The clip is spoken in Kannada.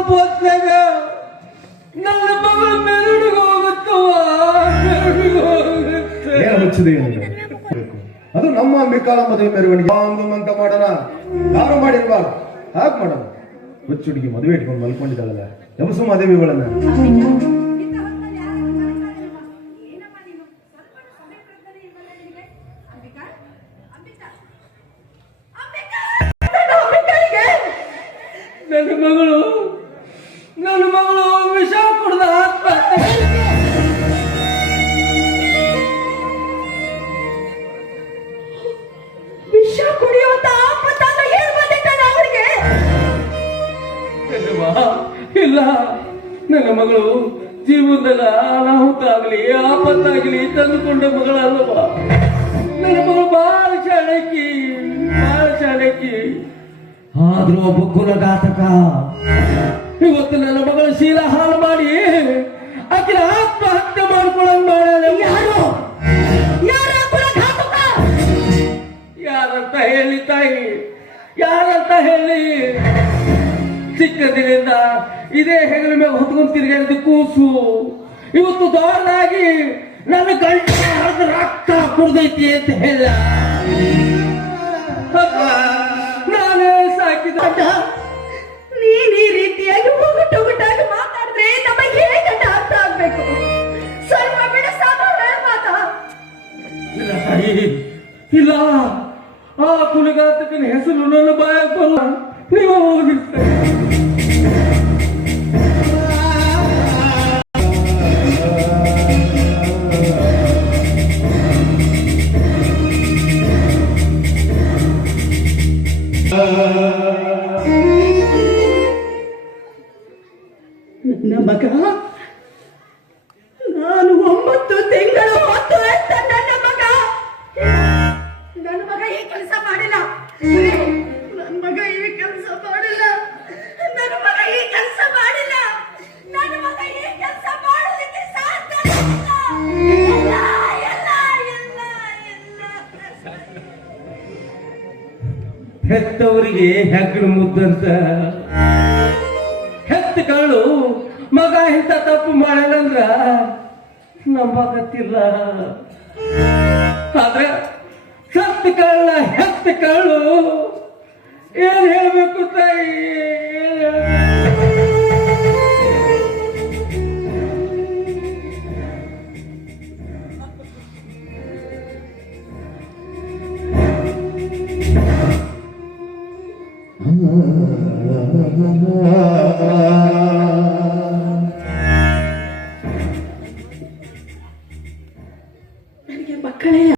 ಸ್ವಲ್ಪ ನನ್ನ ಮಗಳು ಮೆರಡಿಗೆ ಹೋಗುತ್ತವ ಮೆರಡಿಗೆ ಹೋಗುತ್ತೆ. ಏನ್ ಹುಚ್ಚಿದೆ ಅದು ನಮ್ಮ ಅಂಬಿಕಾಳ ಮದುವೆ ಮೆರವಣಿಗೆ. ಅಂತ ಮಾಡೋಣ? ಯಾರು ಮಾಡಿರ್ಬಾರ್ದು ಹಾಗೆ ಮಾಡೋಣ. ಹುಚ್ಚು ಹುಡುಗಿ ಮದುವೆ ಇಟ್ಕೊಂಡು ಮಲ್ಕೊಂಡಿದ್ದಾಳಲ್ಲ. ಯಮಸು ಮಾದೇವಿಗಳನ್ನ ನನ್ನ ಮಗಳು ನನ್ನ ಮಗಳು ವಿಷ ಕುಡ್ದ ಆತ್ಮಹತ್ಯೆ. ವಿಷ ಕುಡಿಯುವಂತ ಆಪತ್ತನ್ನ ಏನ್ ಬಂದಿದ್ದಾನೆ ಅವರಿಗೆ. ಇಲ್ಲ ನನ್ನ ಮಗಳು ಜೀವನದಾಗ ಅನಾಹುತ ಆಪತ್ತಾಗಲಿ ತಂದುಕೊಂಡ ಮಗಳಲ್ಲವ. ನನ್ನ ಮಗಳು ಬಹಳ ಶಾಣಕಿ ಬಹಳ ಶಾಣಕಿ ಆದ್ರೂ ಒಬ್ಬ ಕುಲಘಾತಕ. ಇವತ್ತು ನನ್ನ ಮಗಳ ಶೀಲ ಹಾಳು ಮಾಡಿ ಆಕಿನ ಆತ್ಮಹತ್ಯೆ ಮಾಡ್ಕೊಳ್ಳಂಗ್ ಮಾಡಲ್ಲ ಯಾರು? ಯಾರಂತ ಹೇಳಿ ತಾಯಿ? ಯಾರಂತ ಹೇಳಿ? ಚಿಕ್ಕದಿನಿಂದ ಇದೇ ಹೆಗಲ ಮೇಲೆ ಹೊತ್ಕೊಂಡು ತಿರುಗಾಡಿದ ಕೂಸು. ಇವತ್ತು ದೊಡ್ಡದಾಗಿ ನನ್ನ ಗಂಟೆ ಹರಿದ ರಕ್ತ ಕುಡ್ದೈತಿ ಅಂತ ಹೇಳ. ಆ ಕುಲಘಾತಕನ ಹೆಸರು ನನ್ನ ಬಾಯಕ್ಕೆ ಬಲ್ಲ ನೀವು ಹೋಗಿರ್ತಾರೆ ನನ್ನ ಮಗ ಈ ಕೆಲಸ ಮಾಡಿಲ್ಲ. ನನ್ನ ಮಗ ಈ ಕೆಲಸ ಮಾಡಿಲ್ಲ. ನನ್ನ ಮಗ ಈ ಕೆಲಸ ಮಾಡಿಲ್ಲ. ನನ್ನ ಮಗ ಈ ಕೆಲಸ ಮಾಡೋದಕ್ಕೆ ಸಾಧ್ಯ ಇಲ್ಲ. ಇಲ್ಲ ಇಲ್ಲ ಇಲ್ಲ ಹೆತ್ತವರಿಗೆ ಹೆಗ್ಗಣ ಮುದ್ದಂತ. ಹೆತ್ತ ಕಾಳು, ಮಗ ಇಂಥ ತಪ್ಪು ಮಾಡ್ಯಾನಂದ್ರ ನಂಬಕತ್ತಿಲ್ಲ. ಆದ್ರೆ ಹೆತ್ತ ಕಾಳು ಏನ್ ಹೇಳ್ಬೇಕು ತಾಯಿ ಏನ್